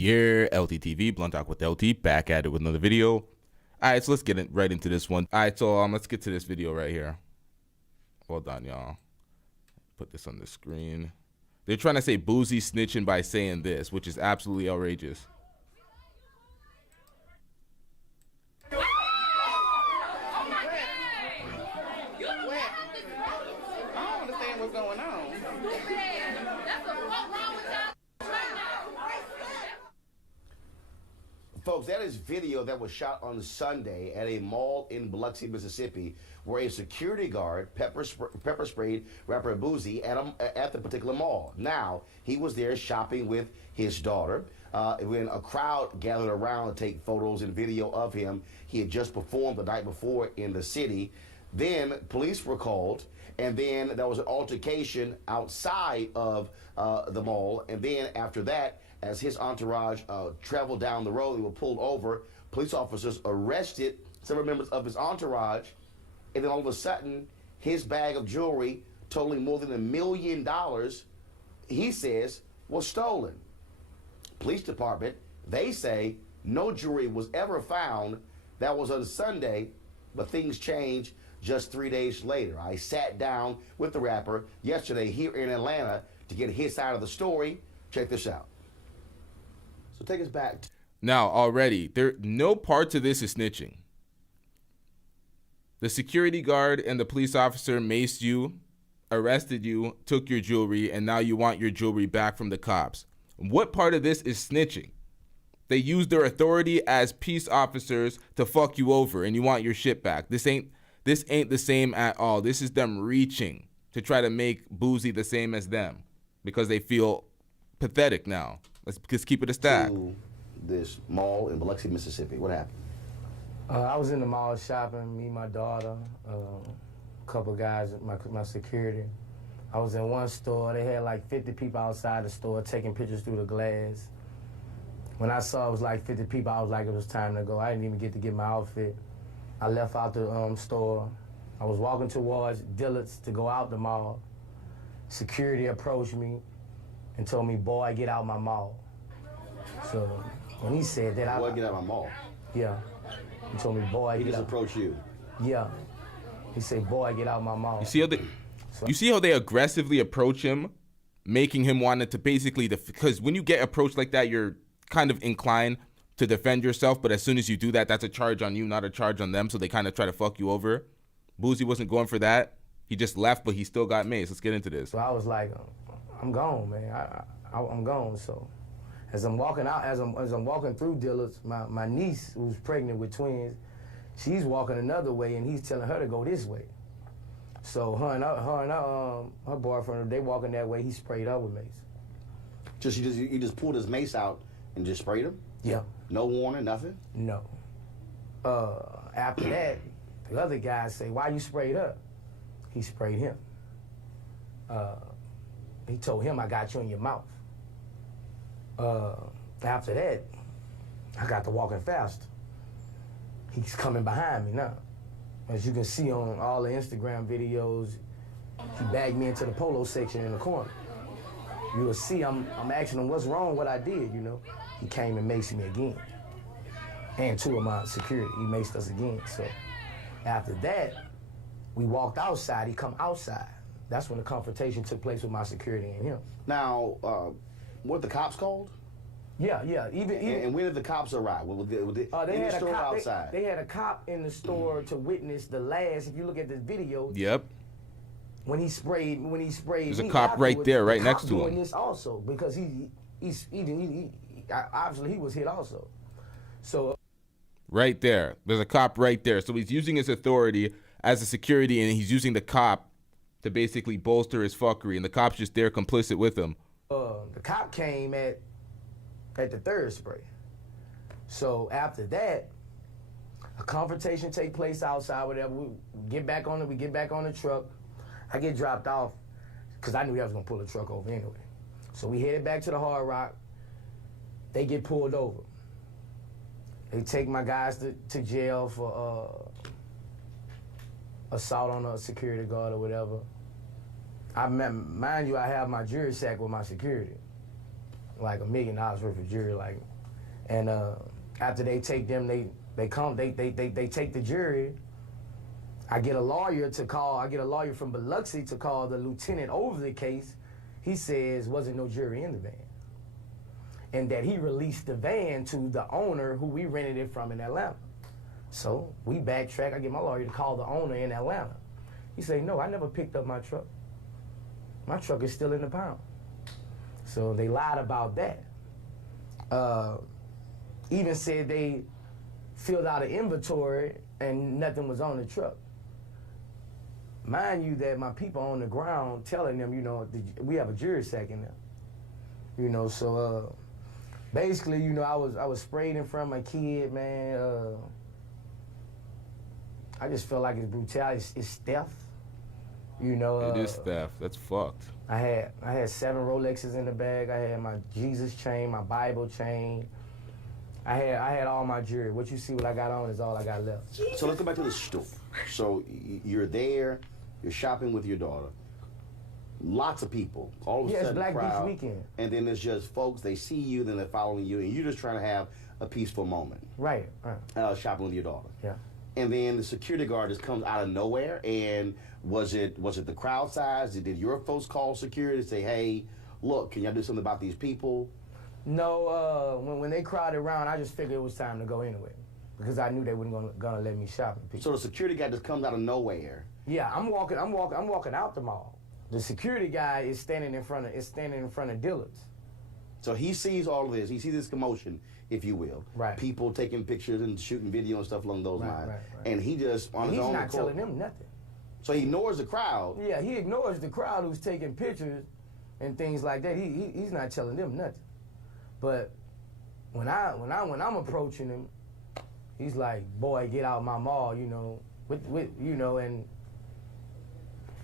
Yeah, LTTV, Blunt Talk with LT, back at it with another video. All right, so let's get right into this one. All right, so let's get to this video right here. Hold on, y'all. Put this on the screen. They're trying to say Boosie snitching by saying this, which is absolutely outrageous. I don't understand what's going on. Folks, that is video that was shot on Sunday at a mall in Biloxi, Mississippi, where a security guard pepper sprayed rapper Boosie at the particular mall. Now, he was there shopping with his daughter. When a crowd gathered around to take photos and video of him, he had just performed the night before in the city. Then police were called, and then there was an altercation outside of the mall. And then after that, as his entourage traveled down the road, they were pulled over. Police officers arrested several members of his entourage, and then all of a sudden, his bag of jewelry, totaling more than $1 million, he says, was stolen. Police department, they say no jewelry was ever found. That was on Sunday, but things changed just 3 days later. I sat down with the rapper yesterday here in Atlanta to get his side of the story. Check this out. So take us back. Now, already, no part to this is snitching. The security guard and the police officer maced you, arrested you, took your jewelry, and now you want your jewelry back from the cops. What part of this is snitching? They use their authority as peace officers to fuck you over, and you want your shit back. This ain't the same at all. This is them reaching to try to make Boosie the same as them because they feel pathetic now. Let's just keep it a stack. This mall in Biloxi, Mississippi. What happened? I was in the mall shopping, me and my daughter, a couple guys, my security. I was in one store. They had like 50 people outside the store taking pictures through the glass. When I saw it was like 50 people, I was like, it was time to go. I didn't even get to get my outfit. I left out the store. I was walking towards Dillard's to go out the mall. Security approached me and told me, boy, get out my mall. So when he said that, boy, get out my mall. Yeah. He told me, boy, he just approached you. Yeah. He said, boy, get out my mall. You see how they aggressively approach him, making him want to basically, because when you get approached like that, you're kind of inclined to defend yourself, but as soon as you do that, that's a charge on you, not a charge on them, so they kind of try to fuck you over. Boosie wasn't going for that. He just left, but he still got maced. Let's get into this. So I was like, I'm gone, man. I'm gone. So as I'm walking out, as I'm walking through Dillard's, my niece, who's pregnant with twins, she's walking another way, and he's telling her to go this way. So her and her boyfriend, they walking that way. He sprayed her with mace. He just pulled his mace out and just sprayed him? Yeah. No warning, nothing? No. After that, the other guy say, "Why you sprayed her?" He sprayed him. He told him, "I got you in your mouth." After that, I got to walking faster. He's coming behind me now. As you can see on all the Instagram videos, he bagged me into the polo section in the corner. You will see I'm asking him what's wrong, what I did, you know. He came and maced me again. And two of my security, he maced us again. So after that, we walked outside, he come outside. That's when the confrontation took place with my security and him. Now, were the cops called? Yeah. And when did the cops arrive? They had a store outside. They had a cop in the store to witness the last. If you look at the video. Yep. When he sprayed. There's a cop right there, right next to him. Doing this also because he obviously he was hit also. So. Right there. There's a cop right there. So he's using his authority as a security, and he's using the cop to basically bolster his fuckery, and the cop's just there complicit with him. The cop came at the third spray. So after that, a confrontation take place outside, whatever. We get back on the truck. I get dropped off because I knew I was gonna pull the truck over anyway. So we headed back to the Hard Rock. They get pulled over. They take my guys to jail for assault on a security guard or whatever. Mind you, I have my jury sack with my security. like $1 million worth of jury, like, and after they take them, they take the jury. I get a lawyer from Biloxi to call the lieutenant over the case. He says wasn't no jury in the van, and that he released the van to the owner who we rented it from in Atlanta. So we backtrack. I get my lawyer to call the owner in Atlanta. He say, no, I never picked up my truck. My truck is still in the pound. So they lied about that. Even said they filled out an inventory and nothing was on the truck. Mind you that my people on the ground telling them, you know, we have a jury sack in there. You know, so basically, you know, I was sprayed in front of my kid, man. I just feel like it's brutality. It's theft. You know, it is theft. That's fucked. I had 7 Rolexes in the bag. I had my Jesus chain, my Bible chain. I had all my jewelry. What you see, what I got on, is all I got left. So let's go back to the store. So you're there, you're shopping with your daughter. Lots of people. All of a it's sudden, Black crowd, Beach weekend. And then there's just folks. They see you, then they're following you, and you're just trying to have a peaceful moment. Right. Shopping with your daughter. Yeah. And then the security guard just comes out of nowhere. And was it the crowd size? Did your folks call security to say, "Hey, look, can y'all do something about these people?" No. When they crowded around, I just figured it was time to go anyway, because I knew they weren't gonna let me shop. So the security guy just comes out of nowhere. Yeah, I'm walking out the mall. The security guy is standing in front of Dillard's. So he sees all of this. He sees this commotion, if you will. Right. People taking pictures and shooting video and stuff along those lines. Right. And he just, on his own He's not accord- telling them nothing. So he ignores the crowd. Yeah, he ignores the crowd who's taking pictures and things like that. He's not telling them nothing. But when I'm approaching him, he's like, "Boy, get out my mall," you know, and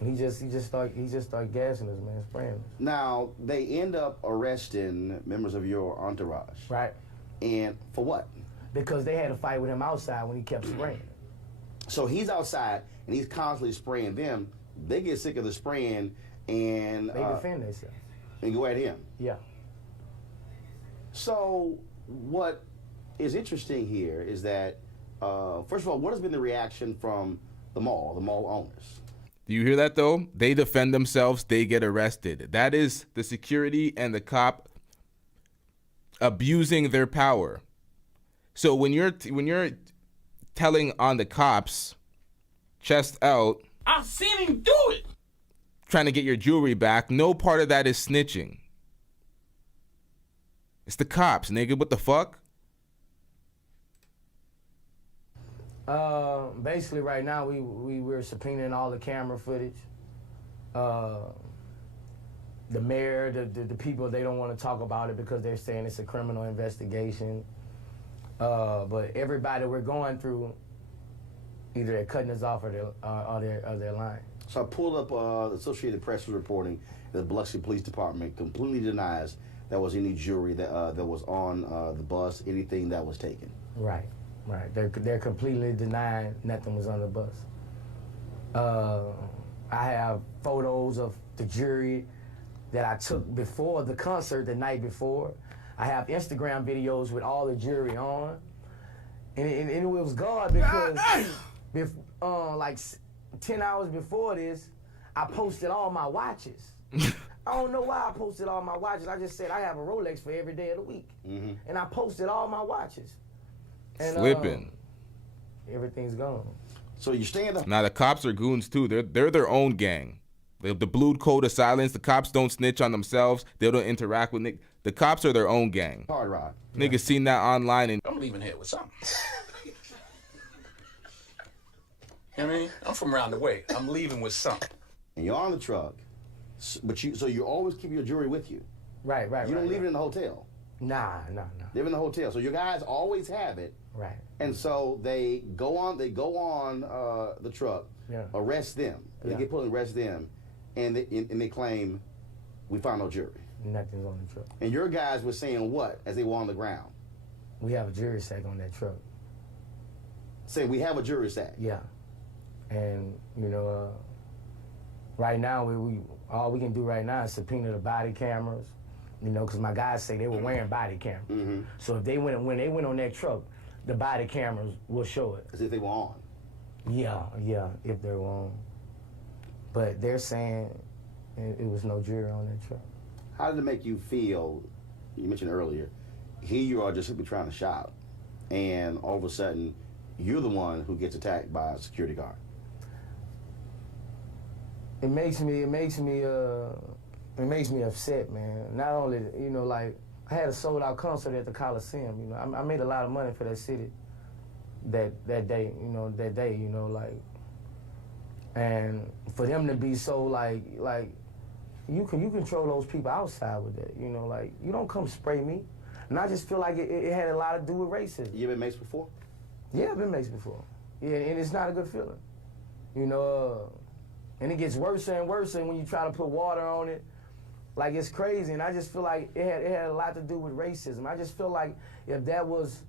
he just start gassing us, man, spraying us. Now, they end up arresting members of your entourage. Right. And for what? Because they had a fight with him outside when he kept spraying. So he's outside and he's constantly spraying them. They get sick of the spraying and They defend themselves. and go at him. Yeah. So what is interesting here is that, first of all, what has been the reaction from the mall owners? Do you hear that, though? They defend themselves, they get arrested. That is the security and the cop abusing their power. So when you're telling on the cops, chest out, I've seen him do it, trying to get your jewelry back, no part of that is snitching. It's the cops, nigga. What the fuck? Basically, right now we're subpoenaing all the camera footage. The mayor, the people, they don't want to talk about it because they're saying it's a criminal investigation. But everybody we're going through, either they're cutting us off or they're lying. So I pulled up the Associated Press was reporting that the Biloxi Police Department completely denies there was any jewelry that was on the bus, anything that was taken. Right. They're completely denying nothing was on the bus. I have photos of the jury that I took before the concert the night before. I have Instagram videos with all the jury on, and it was God because like 10 hours before this, I posted all my watches. I don't know why I posted all my watches. I just said I have a Rolex for every day of the week, and I posted all my watches. And, Slipping. Everything's gone. So you stand up. Now the cops are goons too. They're their own gang. The blue code of silence. The cops don't snitch on themselves. They don't interact with Nick. The cops are their own gang. Hard rod. Niggas seen that online and I'm leaving here with something. You know what I mean? I'm from around the way. I'm leaving with something. And you're on the truck, but you always keep your jewelry with you. Right. You don't leave it in the hotel. Nah. Live in the hotel. So your guys always have it. Right. And so they go on the truck, arrest them. They get pulled and arrest them, and they claim we found no jewelry. Nothing's on the truck. And your guys were saying what as they were on the ground? We have a jury sack on that truck. Saying we have a jewelry sack. Yeah. And, right now, all we can do right now is subpoena the body cameras, You know, because my guys say they were wearing body cameras. So if when they went on that truck, the body cameras will show it. As if they were on. Yeah, if they're on. But they're saying it was no jury on that truck. How did it make you feel? You mentioned earlier, here you are just simply trying to shop, and all of a sudden, you're the one who gets attacked by a security guard. It makes me upset, man. Not only, you know, like, I had a sold-out concert at the Coliseum, you know. I made a lot of money for that city that day, you know, like, and for them to be so, like, you control those people outside with that, you know, like, you don't come spray me. And I just feel like it had a lot to do with racism. You been maced before? Yeah, I've been maced before. Yeah, and it's not a good feeling, you know, and it gets worse and worse when you try to put water on it. Like, it's crazy, and I just feel like it had a lot to do with racism. I just feel like if that was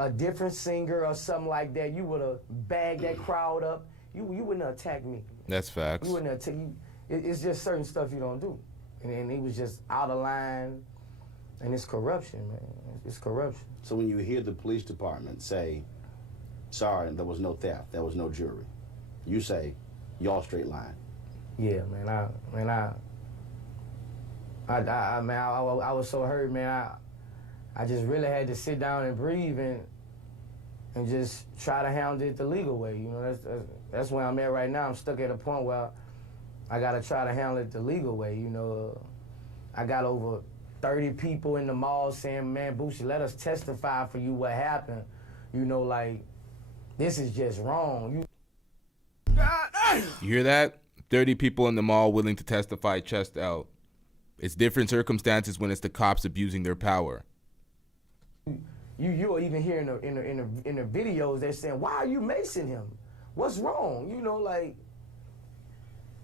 a different singer or something like that, you would have bagged that crowd up. You wouldn't have attacked me. That's facts. You wouldn't have attacked you. It's just certain stuff you don't do. And he was just out of line, and it's corruption, man. It's corruption. So when you hear the police department say, sorry, there was no theft, there was no jury, you say, y'all straight line. Yeah, man. I was so hurt, man. I just really had to sit down and breathe and just try to handle it the legal way. You know, that's where I'm at right now. I'm stuck at a point where I gotta try to handle it the legal way. You know, I got over 30 people in the mall saying, "Man, Boosie, let us testify for you what happened." You know, like, this is just wrong. You hear that? 30 people in the mall willing to testify chest out. It's different circumstances when it's the cops abusing their power. You'll even hear in the videos, they're saying, "Why are you macing him? What's wrong?" You know, like,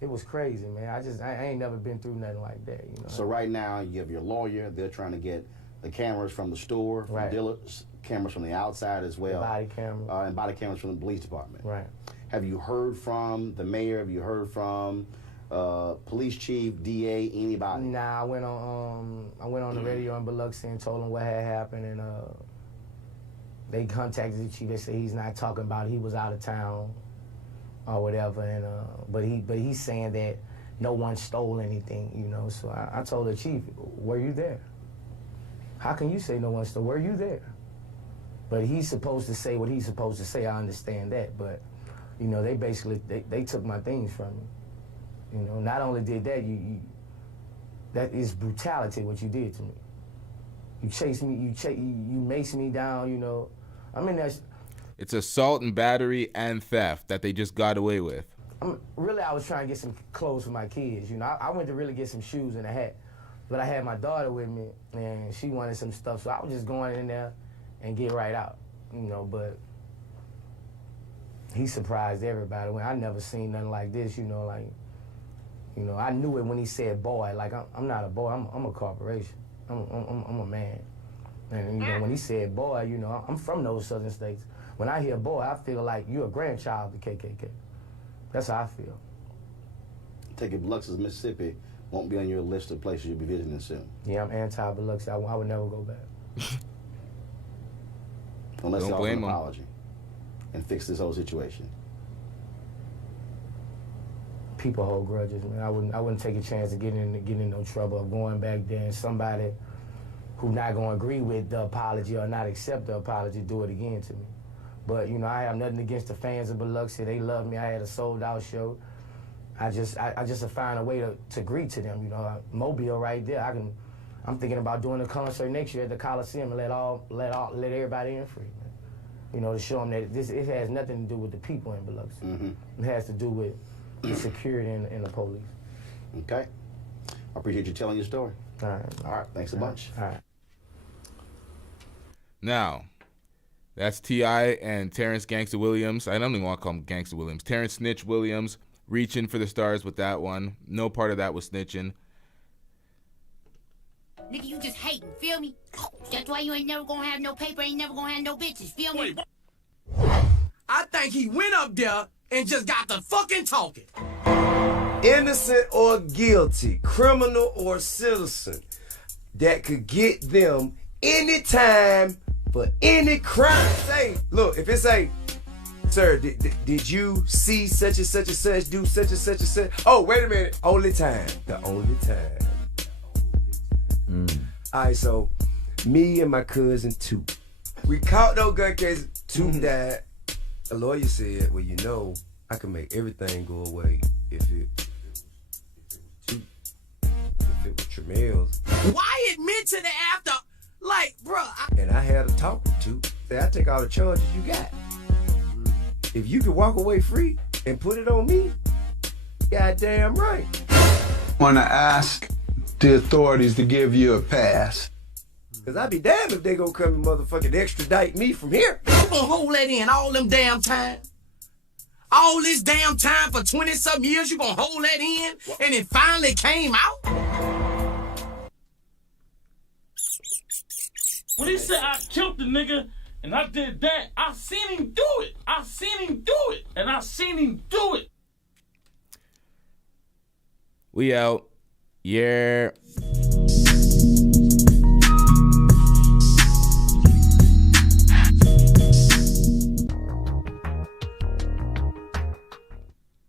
it was crazy, man. I ain't never been through nothing like that, you know. So right now, you have your lawyer. They're trying to get the cameras from the store, from dealers, cameras from the outside as well. The body camera. And body cameras from the police department. Right. Have you heard from the mayor? Have you heard from police chief, DA, anybody? Nah, I went on the radio in Biloxi and told them what had happened, and they contacted the chief. They said he's not talking about it. He was out of town or whatever, and but he's saying that no one stole anything, you know. So I told the chief, "Were you there? How can you say no one stole? Were you there?" But he's supposed to say what he's supposed to say. I understand that, but you know, they basically they took my things from me. You know, not only did that, that is brutality what you did to me. You chased me, you maced me down, you know. I mean, it's assault and battery and theft that they just got away with. Really, I was trying to get some clothes for my kids, you know. I went to really get some shoes and a hat, but I had my daughter with me, and she wanted some stuff, so I was just going in there and get right out, you know, but he surprised everybody. I never seen nothing like this, you know, like, you know, I knew it when he said boy. Like, I'm not a boy, I'm a corporation. I'm a man. And, you know, when he said boy, you know, I'm from those southern states. When I hear boy, I feel like you're a grandchild of the KKK. That's how I feel. Take it, Biloxi, Mississippi won't be on your list of places you'll be visiting soon. Yeah, I'm anti-Biloxi. I would never go back. Unless Don't y'all blame an him. apology and fix this whole situation. People hold grudges, man. I wouldn't take a chance of getting in no trouble of going back there and somebody who not gonna agree with the apology or not accept the apology do it again to me. But you know, I have nothing against the fans of Biloxi. They love me. I had a sold-out show. I just find a way to greet to them. You know, Mobile right there. I'm thinking about doing a concert next year at the Coliseum and let everybody in free, man. You know, to show them that it has nothing to do with the people in Biloxi. It has to do with the security and the police. Okay. I appreciate you telling your story. All right. All right. Thanks a bunch. All right. Now, that's T.I. and Terrence Gangsta Williams. I don't even want to call him Gangsta Williams. Terrence Snitch Williams reaching for the stars with that one. No part of that was snitching. Nigga, you just hating, feel me? That's why you ain't never gonna have no paper, ain't never gonna have no bitches, feel me? I think he went up there and just got the fucking talking. Innocent or guilty, criminal or citizen, that could get them any time for any crime. Say, look, if it say, sir, did you see such and such do such and such and such? Oh, wait a minute. Only time. The only time. All right, so me and my cousin, 2. We caught those gun cases. 2 died. A lawyer said, well, you know, I can make everything go away if it was Tramel's. Why admit to the after? Like, bruh. And I had a talk with 2. Say, I take all the charges you got. If you could walk away free and put it on me, goddamn right. Want to ask the authorities to give you a pass. Cause I'd be damned if they gonna come and motherfucking extradite me from here. You gonna hold that in all them damn time? All this damn time for 20-something years, you gonna hold that in? And it finally came out? When he said I killed the nigga and I did that, I seen him do it. I seen him do it. And I seen him do it. We out. Yeah.